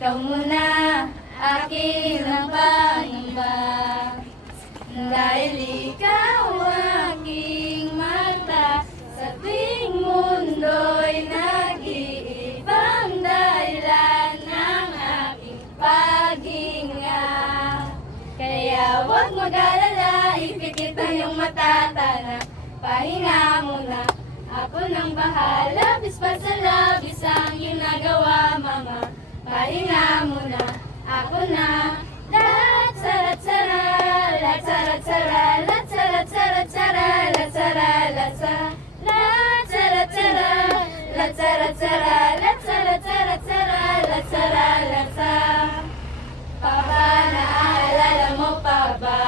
ikaw muna, akin ang pangamba. Dahil ikaw aking mata, sa tuwing mundo'y nag-iibang dahilan ng aking paghinga. Kaya huwag mag-alala, ipikit ang iyong mata, tara, pahinga muna. Ako nang bahala, bispa sa labis ang iyong nagawa, mama. Pahinga muna, ako na. Lat-sara-tsara, lat-sara-tsara, lat-sara-tsara-tsara, lat-sara-latsa. Lat-sara-tsara, lat-sara-tsara, lat-sara-tsara-tsara, lat-sara-latsa. Papa, naalala mo pa ba?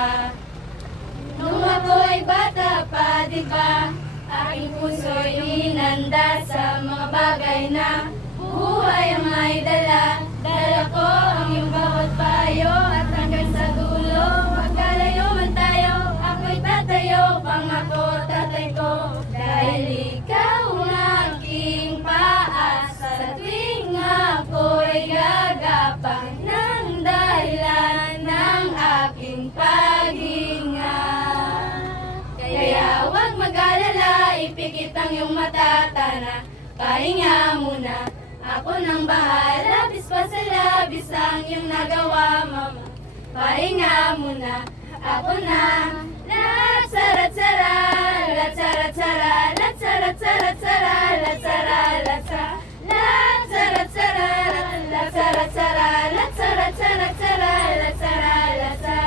Nung ako'y bata pa, di ba? Aking puso'y hinanda sa mga bagay na buhay ang may dala. Dala ko ang iyong bawat payo at hanggang sa dulo, magkalayo man tayo, ako'y tatayo, pangako tatay ko. Dahil ikaw ang aking paasa, sa tuwing ako'y gagapang ng dahilan ng aking paghinga. Kaya huwag mag-alala, ipikit ang iyong mata, tara, pahinga muna. Ako nang bahala, bispa sa labis ang iyong nagawa, mama. Pahinga muna, ako na. Lat-sara-tsara, lat-sara-tsara, lat-sara-tsara-tsara, lat-sara-latsa. Lat-sara-tsara, lat-sara-tsara, lat-sara-tsara-tsara, lat-sara-latsa.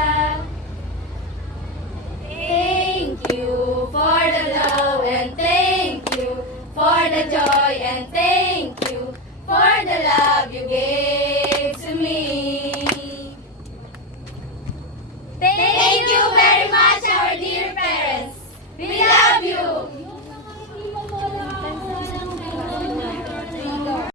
Thank you for the love and thank you for the joy and thank you for the love you gave.